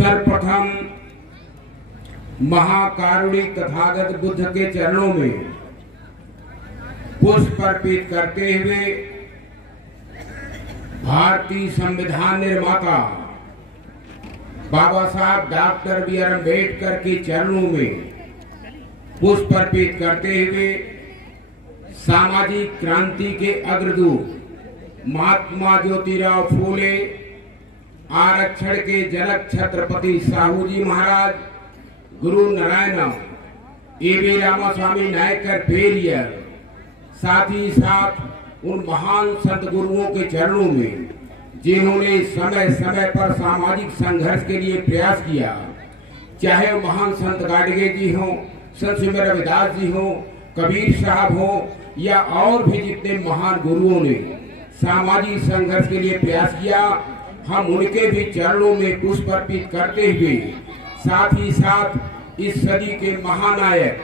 सर्वप्रथम महाकारुणिक तथागत बुद्ध के चरणों में पुष्प अर्पित करते हुए भारतीय संविधान निर्माता बाबा साहब डॉक्टर बी आर अम्बेडकर के चरणों में पुष्प अर्पित करते हुए सामाजिक क्रांति के अग्रदूत महात्मा ज्योतिराव फूले, आरक्षण के जनक छत्रपति साहू जी महाराज, गुरु नारायण ए.वी. रामास्वामी नायकर पेरियर, साथ ही साथ उन महान संत गुरुओं के चरणों में जिन्होंने समय समय पर सामाजिक संघर्ष के लिए प्रयास किया, चाहे वो महान संत गाडगे जी हों, संत सिमर रविदास जी हों, कबीर साहब हो या और भी जितने महान गुरुओं ने सामाजिक संघर्ष के लिए प्रयास किया, हम उनके भी चरणों में पुष्प अर्पित करते हुए साथ ही साथ इस सदी के महानायक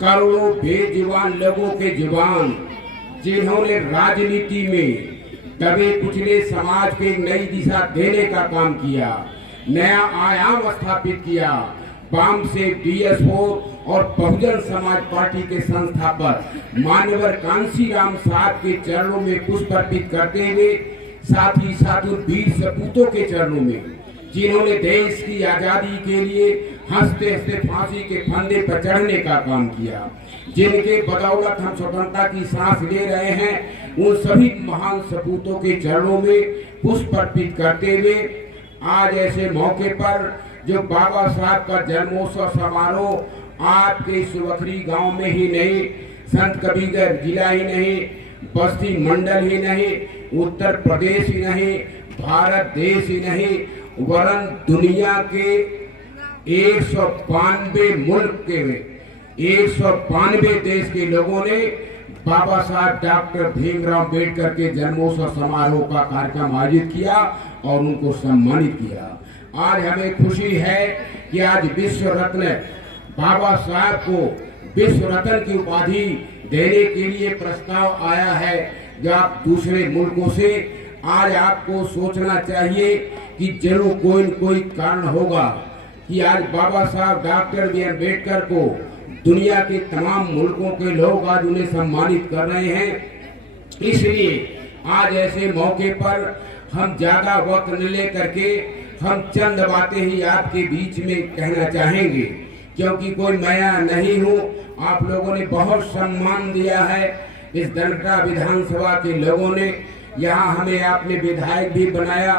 करोड़ों बेजुबान लोगों के जुबान जिन्होंने राजनीति में दबे कुचले समाज को एक नई दिशा देने का काम किया, नया आयाम स्थापित किया, वाम से DS4 और बहुजन समाज पार्टी के संस्थापक मान्यवर कांशीराम साहब के चरणों में पुष्प अर्पित करते हुए साथ ही साथ उन वीर सपूतों के चरणों में जिन्होंने देश की आजादी के लिए हंसते हंसते फांसी के फंदे पर चढ़ने का काम किया, जिनके बदौलत हम स्वतंत्रता की सांस ले रहे हैं, उन सभी महान सपूतों के चरणों में पुष्प अर्पित करते हुए आज ऐसे मौके पर जो बाबा साहब का जन्मोत्सव समारोह आपके सुवखरी गांव में ही नहीं, संत कबीरगढ़ जिला ही नहीं, बस्ती मंडल ही नहीं, उत्तर प्रदेश ही नहीं, भारत देश ही नहीं, वरन दुनिया के 192 मुल्क के 192 देश के लोगों ने बाबा साहब डॉक्टर भीमराव अम्बेडकर के जन्मोत्सव समारोह का कार्यक्रम आयोजित किया और उनको सम्मानित किया। आज हमें खुशी है कि आज विश्व रत्न बाबा साहब को विश्व रत्न की उपाधि देने के लिए प्रस्ताव आया है। जो आप दूसरे मुल्कों से आज आपको सोचना चाहिए कि जरूर कोई न कोई कारण होगा कि आज बाबा साहब डॉक्टर बी आर अम्बेडकर को दुनिया के तमाम मुल्कों के लोग आज उन्हें सम्मानित कर रहे हैं। इसलिए आज ऐसे मौके पर हम ज्यादा वक्त न लेकर के हम चंद बातें ही आपके बीच में कहना चाहेंगे, क्योंकि कोई मैं नहीं हूँ। आप लोगों ने बहुत सम्मान दिया है, इस दंडका विधानसभा के लोगों ने यहाँ हमें आपने विधायक भी बनाया,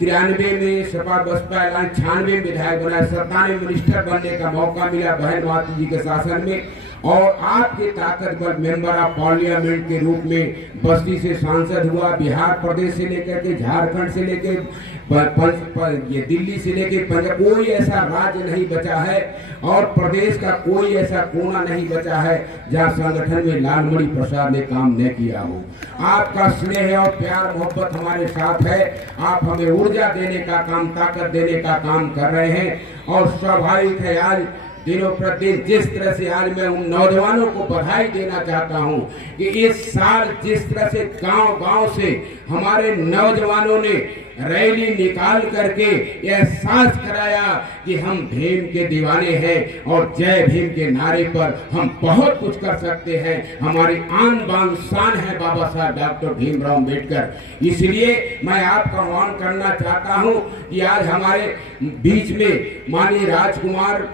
93 में सपा बसपा ऐलान 96 विधायक बनाया, 97 मिनिस्टर बनने का मौका मिला बहन माता जी के शासन में, और आपके ताकतवर मेंबर ऑफ पार्लियामेंट के रूप में बस्ती से सांसद हुआ, बिहार प्रदेश से लेकर के झारखंड से लेकर ये दिल्ली से लेकर पंजाब, कोई ऐसा राज्य नहीं बचा है और प्रदेश का कोई ऐसा कोना नहीं बचा है जहां संगठन में लालमणि प्रसाद ने काम न किया हो। आपका स्नेह और प्यार मोहब्बत हमारे साथ है, आप हमें ऊर्जा देने का काम, ताकत देने का काम कर रहे हैं और स्वाभाविक है आज दिनों प्रतिदिन जिस तरह से आज मैं उन नौजवानों को बधाई देना चाहता हूं कि इस साल जिस तरह से गांव-गांव से हमारे नौजवानों ने रैली निकाल करके एहसास कराया कि हम भीम के दीवाने हैं और जय भीम के नारे पर हम बहुत कुछ कर सकते हैं, हमारी आन बान शान है बाबा साहब डॉक्टर भीमराव अम्बेडकर। इसलिए मैं आपका आह्वान करना चाहता हूं कि आज हमारे बीच में माननीय राजकुमार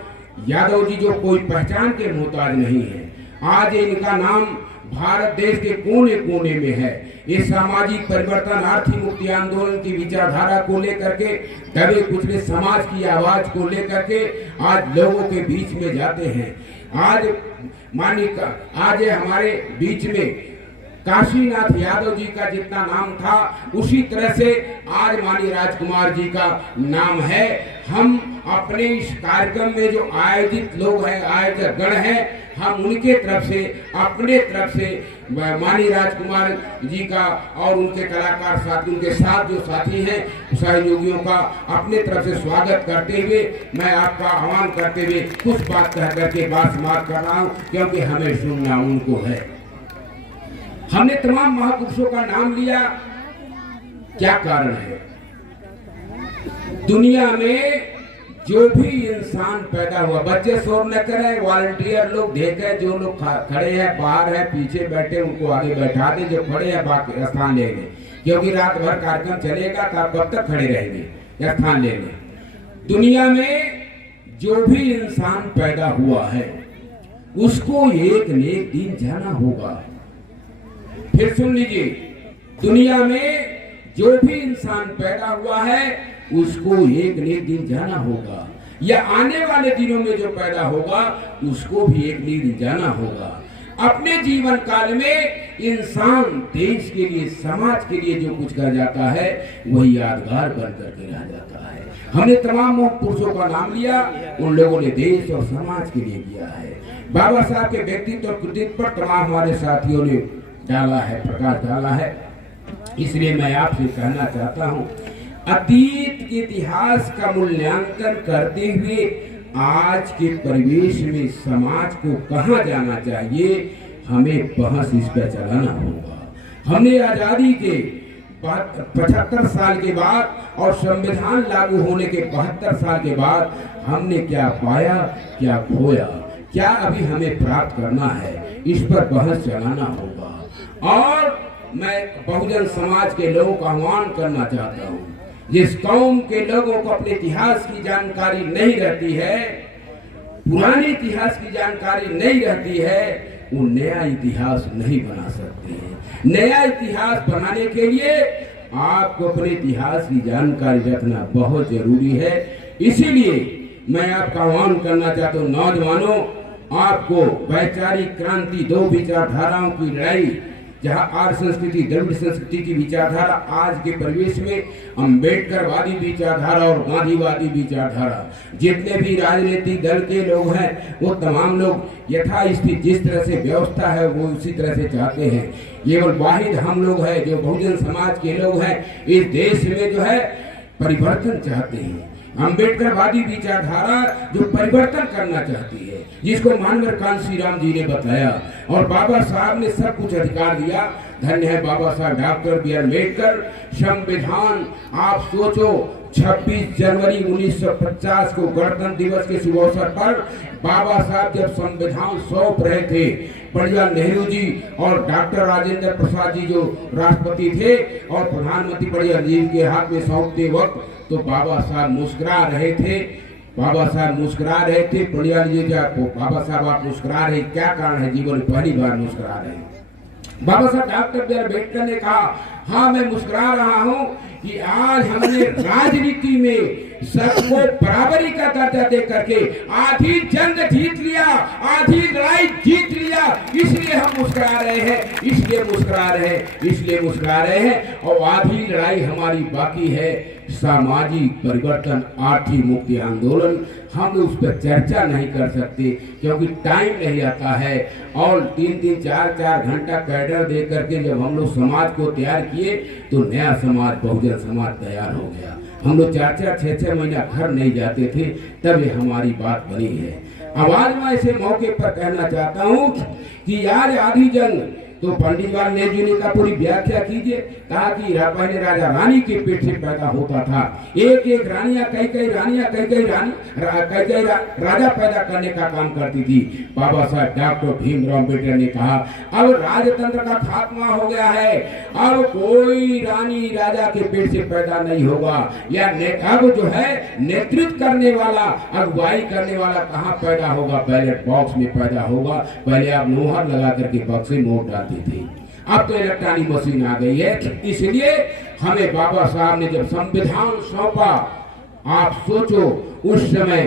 यादव जी जो कोई पहचान के मोहताज नहीं है, आज इनका नाम भारत देश के कोने कोने में है। ये सामाजिक परिवर्तन, आर्थिक मुक्ति आंदोलन की विचारधारा को लेकर के, दबे कुचले समाज की आवाज को लेकर के आज लोगों के बीच में जाते हैं। आज आज हमारे बीच में काशीनाथ यादव जी का जितना नाम था उसी तरह से आज माननीय राजकुमार जी का नाम है। हम अपने इस कार्यक्रम में जो आयोजित लोग हैं, आयोजक गण हैं, हम उनके तरफ से, अपने तरफ से माननीय राजकुमार जी का और उनके कलाकार साथी, उनके साथ जो साथी हैं सहयोगियों का अपने तरफ से स्वागत करते हुए मैं आपका आह्वान करते हुए कुछ बात कह करके बात समाप्त कर रहा हूँ, क्योंकि हमें सुनना उनको है। हमने तमाम महापुरुषों का नाम लिया, क्या कारण है? दुनिया में जो भी इंसान पैदा हुआ, बच्चे शोर न करें, वॉलंटियर लोग देखें, जो लोग खड़े हैं बाहर हैं पीछे बैठे उनको आगे बैठा दे, जो खड़े हैं बाकी स्थान ले लें, क्योंकि रात भर कार्यक्रम चलेगा तो आप कब तक खड़े रहेंगे, स्थान ले लें। दुनिया में जो भी इंसान पैदा हुआ है उसको एक न एक दिन जाना होगा। फिर सुन लीजिए, दुनिया में जो भी इंसान पैदा हुआ है उसको एक न एक दिन जाना होगा, या आने वाले दिनों में जो पैदा होगा उसको भी एक न एक दिन जाना होगा। अपने जीवन काल में इंसान देश के लिए, समाज के लिए जो कुछ कर जाता है वही यादगार बन करके रह जाता है। हमने तमाम पुरुषों का नाम लिया, उन लोगों ने देश और समाज के लिए किया है। बाबा साहब के व्यक्तित्व और कृतित्व पर तमाम हमारे साथियों ने डाला है, प्रकाश डाला है। इसलिए मैं आपसे कहना चाहता हूँ, अतीत के इतिहास का मूल्यांकन करते हुए आज के परिवेश में समाज को कहाँ जाना चाहिए, हमें बहस इस पर चलाना होगा। हमने आजादी के 75 साल के बाद और संविधान लागू होने के 72 साल के बाद हमने क्या पाया, क्या खोया, क्या अभी हमें प्राप्त करना है, इस पर बहस चलाना होगा। और मैं बहुजन समाज के लोगों का आह्वान करना चाहता हूँ, जिस कौम के लोगों को अपने इतिहास की जानकारी नहीं रहती है, पुराने इतिहास की जानकारी नहीं रहती है, वो नया इतिहास नहीं बना सकते हैं। नया इतिहास बनाने के लिए आपको अपने इतिहास की जानकारी रखना बहुत जरूरी है। इसीलिए मैं आपका आह्वान करना चाहता हूँ, नौजवानों, आपको वैचारिक क्रांति, दो विचारधाराओं की लड़ाई, जहाँ आर्य संस्कृति, द्रविड़ संस्कृति की विचारधारा आज के परिवेश में अम्बेडकरवादी विचारधारा और गांधीवादी विचारधारा, जितने भी राजनीतिक दल के लोग हैं वो तमाम लोग यथास्थिति जिस तरह से व्यवस्था है वो उसी तरह से चाहते हैं। केवल वाहिद हम लोग हैं जो बहुजन समाज के लोग हैं, इस देश में जो है परिवर्तन चाहते हैं। अम्बेडकरवादी विचारधारा जो परिवर्तन करना चाहती है, जिसको मानवर कांशी राम जी ने बताया, और बाबा साहब ने सब कुछ अधिकार दिया। धन्य है बाबा साहब डॉक्टर बी आर अम्बेडकर। संविधान, आप सोचो, 26 जनवरी 1950 को गणतंत्र दिवस के शुभ अवसर पर बाबा साहब जब संविधान सौंप रहे थे, पंडित नेहरू जी और डॉक्टर राजेंद्र प्रसाद जी जो राष्ट्रपति थे और प्रधानमंत्री पंडित जी के हाथ में सौंपते वक्त तो बाबा साहब मुस्कुरा रहे थे। बाबा साहब मुस्कुरा रहे थे। पंडित जी बाबा साहब आप मुस्कुरा रहे, क्या कारण है? जीवन में पहली बार मुस्कुरा रहे। बाबा साहब डॉक्टर बी आर अम्बेडकर ने कहा, हाँ मैं मुस्कुरा रहा हूँ कि आज हमने राजनीति में सबको बराबरी का दर्जा दे करके आधी जंग जीत लिया, आधी लड़ाई जीत लिया, इसलिए हम मुस्कुरा रहे हैं, इसलिए मुस्कुरा रहे हैं, इसलिए मुस्कुरा रहे हैं। और आधी लड़ाई हमारी बाकी है, सामाजिक परिवर्तन, आर्थिक मुक्ति आंदोलन। हम उस पर चर्चा नहीं कर सकते क्योंकि टाइम नहीं आता है। और 3-3, 4-4 घंटा कैडर दे करके जब हम लोग समाज को तैयार किए तो नया समाज, बहुजन समाज तैयार हो गया। हम लोग 4-4, 6-6 महीना घर नहीं जाते थे, तब ये हमारी बात बनी है। आवाज में ऐसे मौके पर कहना चाहता हूँ कि यार आधी जंग तो पंडित जवाहरलाल नेहरू जी ने कहा, पूरी व्याख्या कीजिए। कहा कि पहले राजा रानी के पेट से पैदा होता था, एक एक रानियां, कई रानियां, कई राजा पैदा करने का काम करती थी। बाबा साहब डॉक्टर भीमराव अम्बेडकर ने कहा, अब राजतंत्र का खात्मा हो गया है, अब कोई रानी राजा के पेट से पैदा नहीं होगा। या अब जो है नेतृत्व करने वाला, अगुवाई करने वाला कहाँ पैदा होगा? बैलेट बॉक्स में पैदा होगा। पहले आप मुहर लगा करके बक्स में वोट डालते थे, अब तो इलेक्ट्रॉनिक मशीन आ गई है। इसलिए हमें बाबा साहब ने जब संविधान सौंपा, आप सोचो उस समय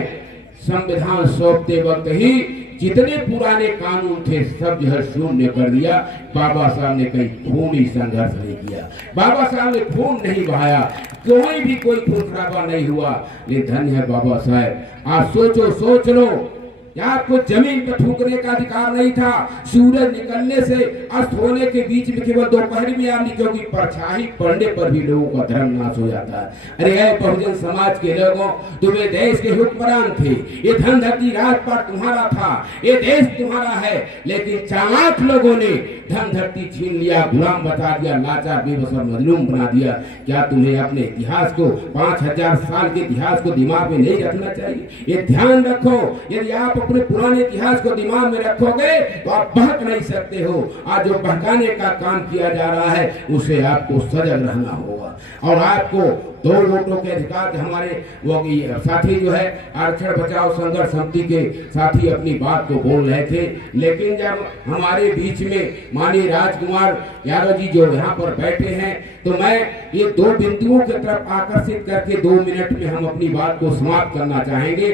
संविधान सौंपते वक्त ही जितने पुराने कानून थे सब जो है शून्य कर दिया। बाबा साहब ने कहीं खूनी संघर्ष नहीं किया, बाबा साहब ने खून नहीं बहाया, कोई भी कोई खून खराबा नहीं हुआ। लेकिन धन्य है बाबा साहब। आप सोचो, सोच लो, आपको जमीन पर थूकने का अधिकार नहीं था। सूरज निकलने से अस्त होने के बीच में केवल दोपहर में आनी, क्योंकि परछाई पड़ने पर भी लोगों का धर्म नाश हो जाता है। अरे बहुजन समाज के लोगों, तुम्हें देश के हुक्मरान थे, ये धन धरती राजपाट तुम्हारा था, ये देश तुम्हारा है, लेकिन चालाक लोगों ने धन धरती छीन लिया, गुलाम बता दिया, लाचार बेबस और मजलूम बना दिया। क्या तुम्हें अपने इतिहास को, 5000 साल के इतिहास को दिमाग में नहीं रखना चाहिए? ये ध्यान रखो, यदि आप अपने पुराने इतिहास को दिमाग में रखोगे तो आप बहक नहीं सकते हो। आज जो बहकाने का काम किया जा रहा है उसे आपको सजग रहना होगा। और आपको 2 वोटों के अधिकार, हमारे वो साथी जो है आरक्षण बचाओ संघर्ष समिति के साथी अपनी बात को बोल रहे थे, लेकिन जब हमारे बीच में माननीय राजकुमार यादव जी जो यहाँ पर बैठे हैं, तो मैं ये 2 बिंदुओं की तरफ आकर्षित करके 2 मिनट में हम अपनी बात को समाप्त करना चाहेंगे,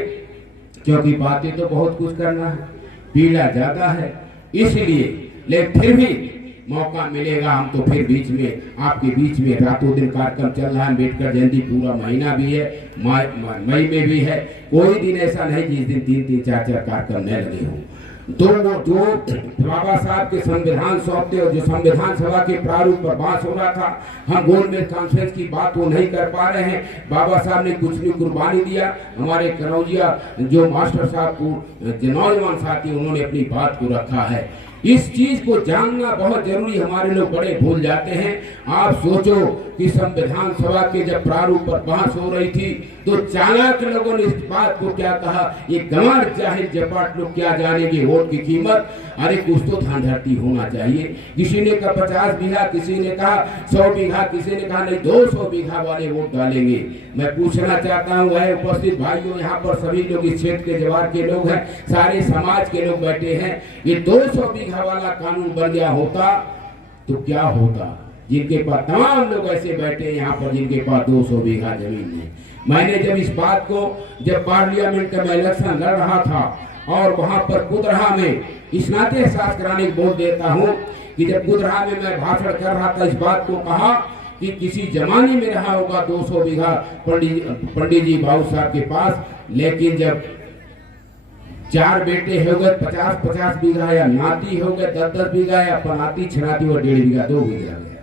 क्योंकि बातें तो बहुत कुछ करना है, पीड़ा ज्यादा है, इसलिए लेकिन फिर भी मौका मिलेगा हम तो फिर बीच में आपके बीच में रातों दिन कार्यक्रम चल रहा है। अम्बेडकर जयंती पूरा महीना भी है, मई में भी है, कोई दिन ऐसा नहीं जिस दिन 3-3, 4-4 कार्यक्रम न लगे हों। तो जो बाबा साहब के संविधान सौंपते और जो संविधान सभा के प्रारूप पर बात हो रहा था, हम गोलमेज कॉन्फ्रेंस की बात वो नहीं कर पा रहे हैं। बाबा साहब ने कुछ भी कुर्बानी दिया, हमारे कनौजिया जो मास्टर साहब को नौजवान साथी उन्होंने अपनी बात को रखा है। इस चीज को जानना बहुत जरूरी, हमारे लोग बड़े भूल जाते हैं। आप सोचो कि संविधान सभा के जब प्रारूप पर बहस हो रही थी तो चालाक लोगों ने इस बात को क्या कहा, ये गंवार जाहिल जपाट लोग क्या जानेंगे वोट की कीमत। अरे कुछ तो धन धरती होना चाहिए। किसी ने कहा 50 बीघा, किसी ने कहा 100 बीघा, किसी ने कहा नहीं 200 बीघा वाले वोट डालेंगे। मैं पूछना चाहता हूँ है उपस्थित भाइयों, यहाँ पर सभी लोग इस क्षेत्र के जवार के लोग हैं, सारे समाज के लोग बैठे हैं, ये 200 बीघा वाला कानून बन गया होता तो क्या होता? जिनके पास तमाम लोग ऐसे बैठे हैं यहाँ पर जिनके पास 200 बीघा जमीन है। मैंने जब इस बात को, जब पार्लियामेंट का मैं इलेक्शन लड़ रहा था और वहां पर कुदरहा में इस नाते एहसास कराने को बोल देता हूँ कि जब कुदरहा में मैं भाषण कर रहा था, इस बात को कहा कि किसी जमाने में रहा होगा 200 बीघा पंडित जी बाबू साहब के पास, लेकिन जब 4 बेटे हो गए 50-50 बीघा, या नाती हो गए 10-10 बीघा, या पनाती छनाती और 1.5 बीघा 2 बीघा गया।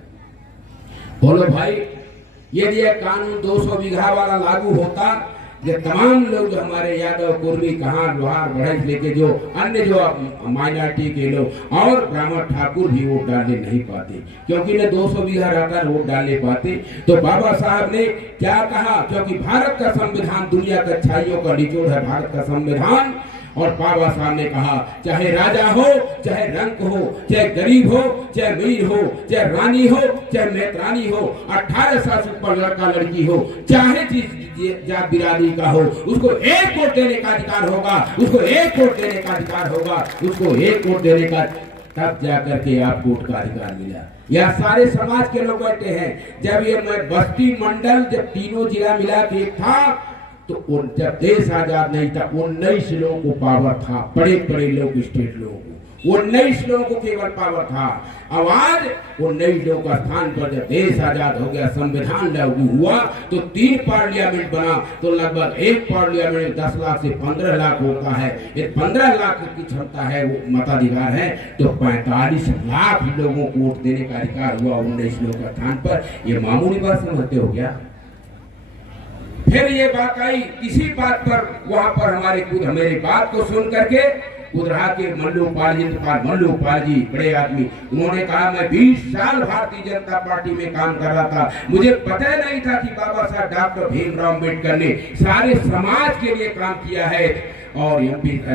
बोलो भाई, यदि यह कानून 200 बीघा वाला लागू होता, ये तमाम लोग जो हमारे यादव कुर्मी कहां लोहार बढ़ई लेके जो अन्य जो माइनॉरिटी के लोग और ब्राह्मण ठाकुर भी वोट डालने नहीं पाते, क्योंकि न 200 बीघा रहता वोट डालने पाते। तो बाबा साहब ने क्या कहा, क्योंकि भारत का संविधान दुनिया का अच्छाइयों का निचोड़ है, भारत का संविधान। और बाबा साहब ने कहा चाहे राजा हो, चाहे रंक हो, चाहे गरीब हो, चाहे अमीर हो, चाहे रानी हो, चाहे मेहतरानी हो, 18 साल से ऊपर लड़का लड़की हो, चाहे जात बिरादरी का हो, उसको 1 वोट देने का अधिकार होगा, उसको 1 वोट देने का अधिकार होगा, उसको 1 वोट देने का, तब जाकर के आप वोट का अधिकार मिला। यह सारे समाज के लोग बैठे हैं। जब ये बस्ती मंडल, जब तीनों जिला मिला के एक था, तो जब देश आजाद नहीं था 19 लोगों को पावर था, बड़े बड़े लोग स्टेट लोगों को 19 लोगों को केवल पावर था। आवाज 19 लोगों का स्थान पर जब देश आजाद हो गया, संविधान लागू हुआ, तो 3 पार्लियामेंट बना, तो लगभग एक पार्लियामेंट में 10 लाख से 15 लाख होता है। ये 15 लाख की क्षमता है, वो मताधिकार है, तो 45 लाख लोगों को वोट देने का अधिकार हुआ 19 लोगों का स्थान पर। ये मामूली बात समझते हो क्या? फिर ये बात आई, इसी बात पर वहां पर हमारी बात को सुन करके कुदरहा के मल्लूपाल जी बड़े आदमी, उन्होंने कहा मैं 20 साल भारतीय जनता पार्टी में काम कर रहा था, मुझे पता नहीं था कि बाबा साहब डॉक्टर भीमराव अम्बेडकर ने सारे समाज के लिए काम किया है। और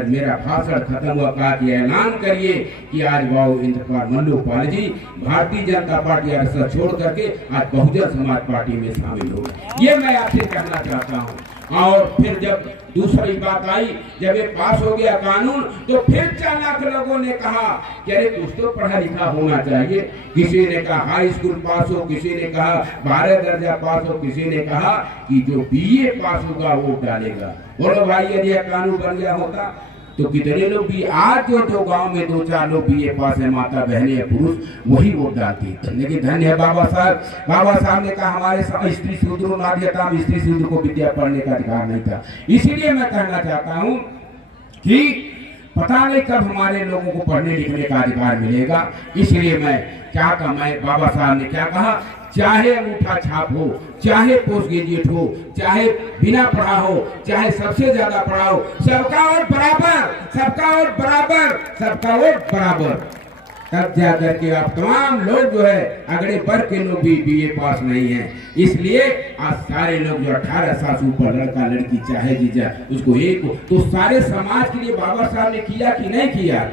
मेरा भाषण खत्म हुआ, कहा कि ऐलान करिए कि आज बाबू इंद्रपाल मल्लूपाल जी भारतीय जनता पार्टी आरएसएस छोड़ करके आज बहुजन समाज पार्टी में शामिल हो गए। ये मैं आपसे कहना चाहता हूँ। और फिर जब दूसरी बात आई, जब ये पास हो गया कानून, तो फिर चालाक लोगों ने कहा कि अरे कुछ तो पढ़ा लिखा होना चाहिए। किसी ने कहा हाई स्कूल पास हो, किसी ने कहा 12 दर्जा पास हो, किसी ने कहा कि जो बीए पास होगा वोट डालेगा। बोलो भाई, यदि यह कानून बन गया होता तो कितने लोग भी, आज जो गांव में 2-4 लोग बीए पास है, माता बहने या पुरुष, वही वोट डालते। लेकिन धन्य है बाबा साहब ने कहा हमारे स्त्री शूद्रों नाद्यता में स्त्री शूद्र को विद्या पढ़ने का अधिकार नहीं था। इसीलिए मैं कहना चाहता हूँ कि पता नहीं कब हमारे लोगों को पढ़ने लिखने का अधिकार मिलेगा। इसलिए मैं बाबा साहब ने क्या कहा, चाहे अंगूठा छाप हो, चाहे पोस्ट ग्रेजुएट हो, चाहे बिना पढ़ा हो, चाहे सबसे ज्यादा पढ़ा हो, सबका वोट बराबर, सबका वोट बराबर, सबका वोट बराबर। तब जाकर के आप तमाम लोग जो है अगले वर्ग के लोग भी बीए पास नहीं है। इसलिए आज सारे लोग जो 18 साल से ऊपर लड़का लड़की चाहे जीजा उसको एक, तो सारे समाज के लिए बाबा साहब ने किया कि नहीं किया?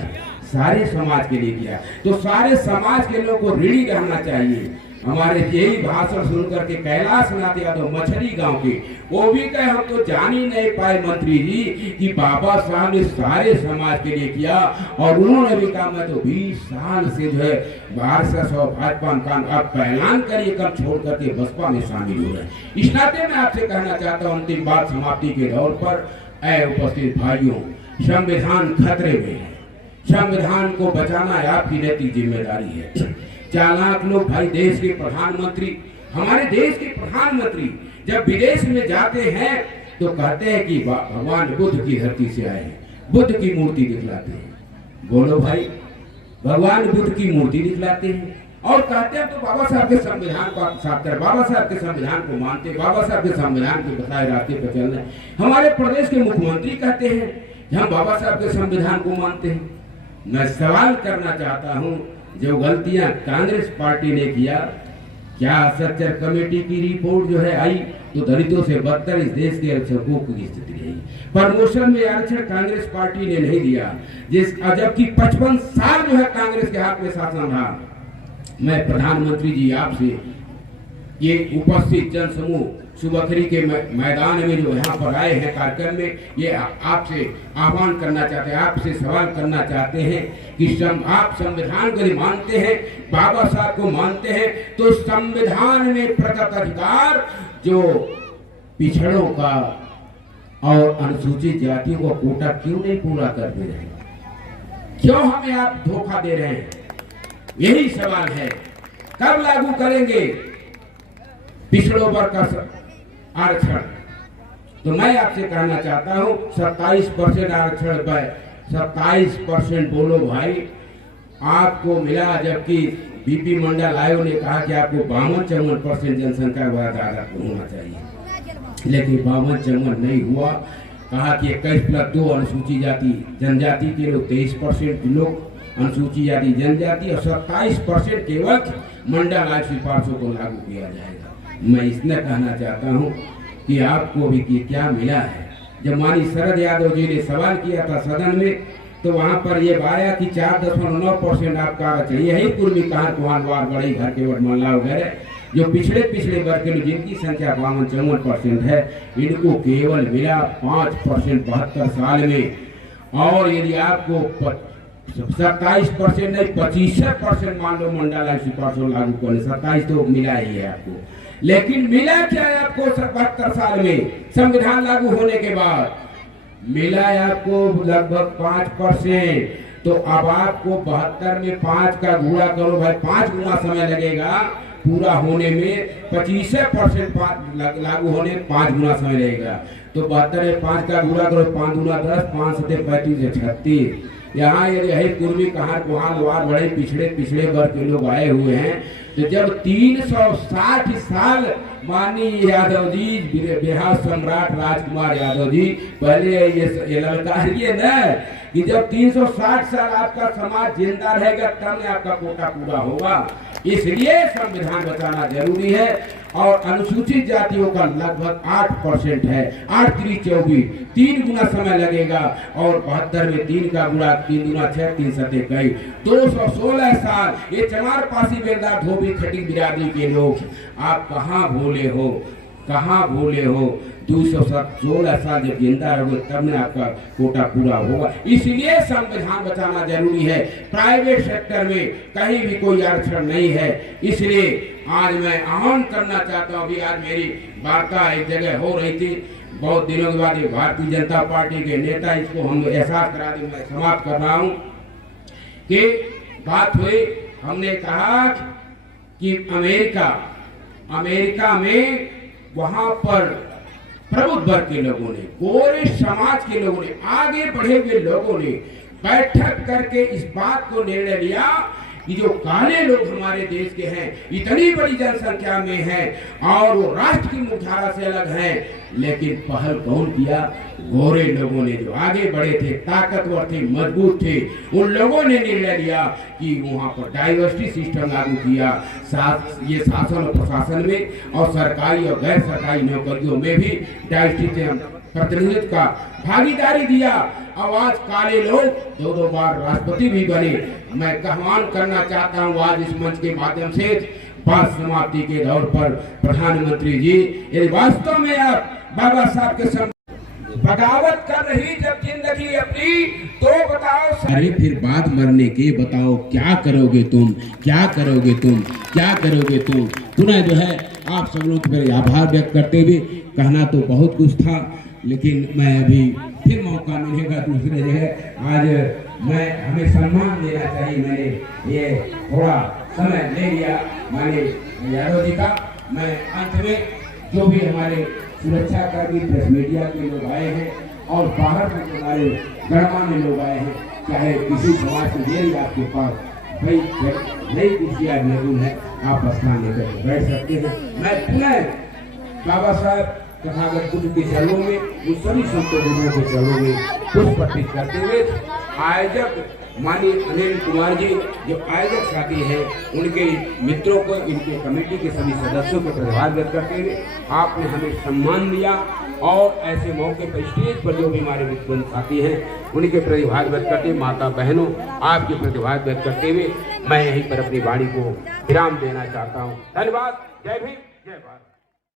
सारे समाज के लिए किया। तो सारे समाज के लोगों को ऋणी रहना चाहिए। हमारे यही भाषण सुन करके कैलाश नाथ यादव मछली गांव के, वो भी कहे हम तो जान ही नहीं पाए मंत्री जी कि बाबा साहब ने सारे समाज के लिए किया। और उन्होंने भी कहा मैं तो 20 साल से जो है आरएसएस और भाजपा का आप ऐलान करिए कब छोड़ करके बसपा में शामिल हो रहे हैं। इस नाते मैं आपसे कहना चाहता हूँ अंतिम बात समाप्ति के दौर पर, ऐ उपस्थित भाइयों, संविधान खतरे में है। संविधान को बचाना आपकी नैतिक जिम्मेदारी है। चालाक लोग भाई देश के प्रधानमंत्री, हमारे देश के प्रधानमंत्री जब विदेश में जाते हैं तो कहते हैं कि भगवान बुद्ध की धरती से आए हैं, बुद्ध की मूर्ति दिखलाते हैं। बोलो भाई, भगवान बुद्ध की मूर्ति दिखलाते हैं और कहते हैं तो बाबा साहब के संविधान को आप साथ करें, बाबा साहब के संविधान को मानते, बाबा साहब के संविधान के बताए रास्ते पर चल रहे। हमारे प्रदेश के मुख्यमंत्री कहते हैं कि हम बाबा साहब के संविधान को मानते हैं। मैं सवाल करना चाहता हूं, जो गलतियां कांग्रेस पार्टी ने किया, क्या सच्चर कमेटी की रिपोर्ट जो है आई तो दलितों से बदतर इस देश के आरक्षकों की स्थिति रही। प्रमोशन में आरक्षण कांग्रेस पार्टी ने नहीं दिया, जबकि 55 साल जो है कांग्रेस के हाथ में शासन रहा। मैं प्रधानमंत्री जी आपसे ये उपस्थित जन समूह सुबखरी के मैदान में जो यहाँ पर आए हैं कार्यक्रम में, ये आपसे आह्वान करना चाहते हैं, आपसे सवाल करना चाहते हैं कि आप संविधान को मानते हैं, बाबा साहब को मानते हैं, तो संविधान में प्रदत्त अधिकार जो पिछड़ों का और अनुसूचित जातियों को कोटा क्यों नहीं पूरा कर दे रहे? क्यों हमें आप धोखा दे रहे हैं? यही सवाल है। कब लागू करेंगे पिछड़ों वर्ग का आरक्षण? तो मैं आपसे कहना चाहता हूं 27% आरक्षण पर 27% बोलो भाई आपको मिला, जबकि बीपी मंडल आयोग ने कहा कि आपको 52-54% जनसंख्या ज्यादा होना चाहिए, लेकिन 52-54 नहीं हुआ। कहा कि 21+2 अनुसूचित जाति जनजाति के लोग, 23% लोग अनुसूचित जाति जनजाति और 27% केवल मंडल आयोग सिफारिशों को लागू किया जाएगा। मैं इसने कहना चाहता हूं कि आपको भी कि क्या मिला है। जब माननीय शरद यादव जी ने सवाल किया था सदन में, तो वहां पर यह आया कि 4.9% आपका आरक्षण, यही पूर्वी कहार कुहानवार बड़े घर के वटमल्ला वगैरह जो पिछड़े वर्ग के लोग जिनकी संख्या 52-54% है, इनको केवल मिला 5% 72 साल में। और यदि आपको 27% नहीं 25% मान लो मंडल सिफारिशों लागू करने, 27 तो मिला ही है आपको, लेकिन मिला क्या है आपको 72 साल में संविधान लागू होने के बाद? मिला है आपको लगभग 5%। तो अब आपको 72 में 5 का गुणा करो भाई, 5 गुना समय लगेगा पूरा होने में, 25% लागू होने 5 गुना समय लगेगा। तो 72 में 5 का गुणा करो, 5 गुना 10, 5 सते 35 36। यहाँ यही पूर्वी कहार कुहानवार बड़े पिछड़े वर्ग के लोग आए हुए हैं। तो जब 360 साल माननीय यादव जी, बिहार सम्राट राजकुमार यादव जी, पहले ये ललकारिए न कि जब 360 साल आपका समाज जिंदा रहेगा तब में आपका कोटा पूरा होगा। इसलिए संविधान बचाना जरूरी है। और अनुसूचित जातियों का लगभग 8% है, 8×3 = 24, 3 गुना समय लगेगा। और 72 में 3 का गुणा 3 गुना 6, 3 सते कई 216 साल। ये चमार पासी बेलदार धोबी खटी बिरादरी के लोग, आप कहाँ भूले हो, कहाँ भूले हो? 216 साल जब जिंदा रहोगे तब में आपका कोटा पूरा होगा। इसलिए संविधान बचाना जरूरी है। प्राइवेट सेक्टर में कहीं भी कोई आरक्षण नहीं है। इसलिए आज मैं आह्वान करना चाहता हूँ, अभी आज मेरी वार्ता एक जगह हो रही थी, बहुत दिनों के बाद भारतीय जनता पार्टी के नेता, इसको हम एहसास करा दें, मैं समाप्त कर रहा हूँ कि बात हुई, हमने कहा कि अमेरिका में वहां पर प्रबुद्ध वर्ग के लोगों ने, गोरे समाज के लोगों ने, आगे बढ़े हुए लोगों ने बैठक करके इस बात को निर्णय लिया कि जो काले लोग हमारे देश के हैं, इतनी बड़ी जनसंख्या में हैं और वो राष्ट्र की मुख्यधारा से अलग हैं, लेकिन पहल कौन किया? गोरे लोगों ने, जो आगे बढ़े थे, ताकतवर थे, मजबूत थे, उन लोगों ने निर्णय लिया कि वहाँ पर डाइवर्सिटी सिस्टम लागू किया। ये शासन और प्रशासन में और सरकारी और गैर सरकारी नौकरियों में भी डाइवर्सिटी प्रतिनिधित्व का भागीदारी दिया। अब आज काले लोग 2-2 बार राष्ट्रपति भी बने। मैं आह्वान करना चाहता हूँ आज इस मंच के माध्यम से, बात समाप्ति के दौर पर प्रधानमंत्री जी, यदि वास्तव में आप बाबा साहब के बगावत कर रही जब जिंदगी अपनी, तो बताओ अरे फिर बाद मरने के बताओ क्या करोगे तुम, क्या करोगे तुम, क्या करोगे तुम। पुनः जो है आप सब लोग मेरे आभार व्यक्त करते हुए, कहना तो बहुत कुछ था, लेकिन मैं अभी फिर मौका मिलेगा दूसरे जगह। आज हमें सम्मान देना चाहिए, मैंने ये थोड़ा समय ले लिया मैंने यादव जी का। मैं अंत में जो भी हमारे सुरक्षा कर्मी, प्रेस मीडिया के लोग आए हैं और बाहर से हमारे गणमान्य लोग आए हैं, चाहे किसी समाज के लिए आपके पास भाई नई कुर्सियाँ अवेलेबल है, आप स्थान लेकर बैठ सकते हैं। मैं पुनः बाबा साहब तथागत बुद्ध के चरणों में, उन सभी संतों गुरुओं के चरणों में पुष्प अर्पित करते हुए आयोजक माननीय अनिल कुमार जी, जो आयोजक साथी हैं, उनके मित्रों को, इनके कमेटी के सभी सदस्यों को धन्यवाद व्यक्त करते हुए, आपने हमें सम्मान दिया और ऐसे मौके पर स्टेज पर जो भी हमारे मित्र साथी हैं, उनके प्रतिभाग व्यक्त करते हुए, माता बहनों आपके प्रतिभाग व्यक्त करते हुए मैं यहीं पर अपनी वाणी को विराम देना चाहता हूँ। धन्यवाद। जय भीम, जय भारत।